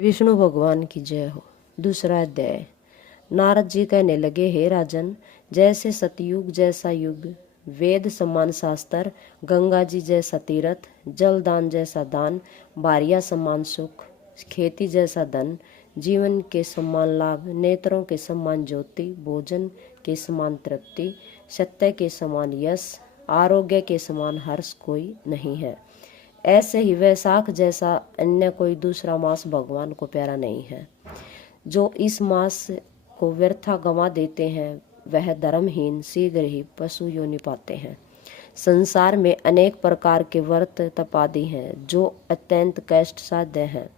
विष्णु भगवान की जय हो। दूसरा अध्याय। नारद जी कहने लगे, हे राजन, जैसे सतयुग जैसा युग, वेद समान शास्त्र, गंगा जी जैसा तीर्थ, जल दान जैसा दान, बारिया समान सुख, खेती जैसा धन, जीवन के समान लाभ, नेत्रों के समान ज्योति, भोजन के समान तृप्ति, सत्य के समान यश, आरोग्य के समान हर्ष कोई नहीं है। ऐसे ही वैशाख जैसा अन्य कोई दूसरा मास भगवान को प्यारा नहीं है। जो इस मास को व्यर्था गंवा देते हैं वह धर्महीन शीघ्र ही पशु योनि पाते हैं। संसार में अनेक प्रकार के व्रत तप आदि हैं जो अत्यंत कष्ट साध्य हैं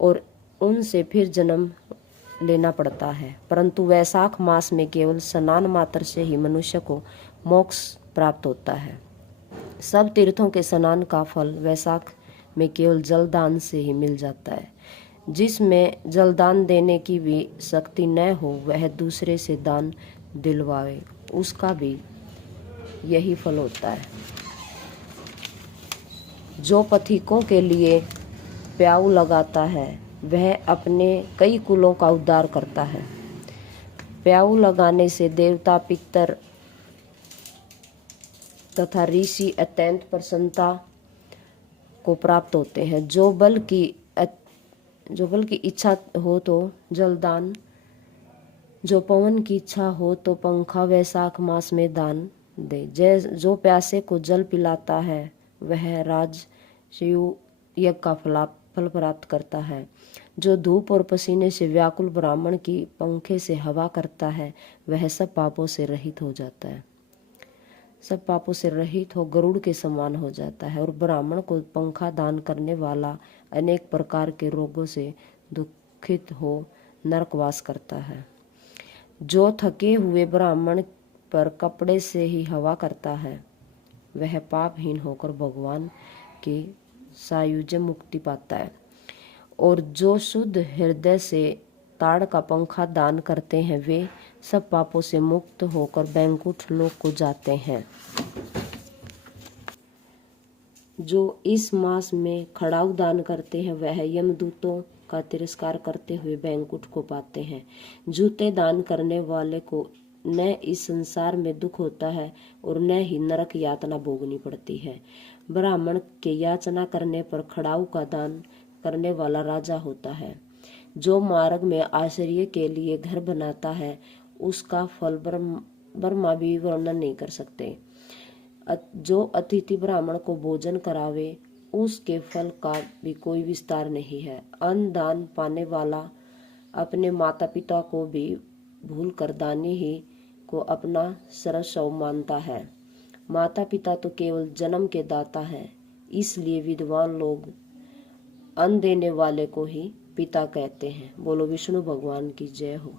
और उनसे फिर जन्म लेना पड़ता है, परंतु वैशाख मास में केवल स्नान मात्र से ही मनुष्य को मोक्ष प्राप्त होता है। सब तीर्थों के स्नान का फल वैशाख में केवल जलदान से ही मिल जाता है। जिसमें जलदान देने की भी शक्ति न हो वह दूसरे से दान दिलवाए, उसका भी यही फल होता है। जो पथिकों के लिए प्याऊ लगाता है वह अपने कई कुलों का उद्धार करता है। प्याऊ लगाने से देवता, पितर तथा ऋषि अत्यंत प्रसन्नता को प्राप्त होते हैं। जो बल की इच्छा हो तो जलदान, जो पवन की इच्छा हो तो पंखा वैशाख मास में दान दे। जो प्यासे को जल पिलाता है वह राजसूय यज्ञ का फल प्राप्त करता है। जो धूप और पसीने से व्याकुल ब्राह्मण की पंखे से हवा करता है वह सब पापों से रहित हो जाता है, सब पापों से रहित हो गरुड़ के समान हो जाता है। और ब्राह्मण को पंखा दान करने वाला अनेक प्रकार के रोगों से दुखित हो नरकवास करता है। जो थके हुए ब्राह्मण पर कपड़े से ही हवा करता है वह पापहीन होकर भगवान के सायुज्य मुक्ति पाता है। और जो शुद्ध हृदय से ताड़ का पंखा दान करते हैं वे सब पापों से मुक्त होकर बैकुंठ लोक को जाते हैं। जो इस मास में खड़ाऊ दान करते हैं वह यमदूतों का तिरस्कार करते हुए बैकुंठ को पाते हैं। जूते दान करने वाले को न इस संसार में दुख होता है और न ही नरक यातना भोगनी पड़ती है। ब्राह्मण के याचना करने पर खड़ाऊ का दान करने वाला राजा होता है। जो मार्ग में आश्रय के लिए घर बनाता है उसका फल ब्रह्मा भी वर्णन नहीं कर सकते। जो अतिथि ब्राह्मण को भोजन करावे उसके फल का भी कोई विस्तार नहीं है। अन्न दान पाने वाला अपने माता पिता को भी भूल कर दानी ही को अपना सर्वस्व मानता है। माता पिता तो केवल जन्म के दाता है, इसलिए विद्वान लोग अन्न देने वाले को ही पिता कहते हैं। बोलो विष्णु भगवान की जय हो।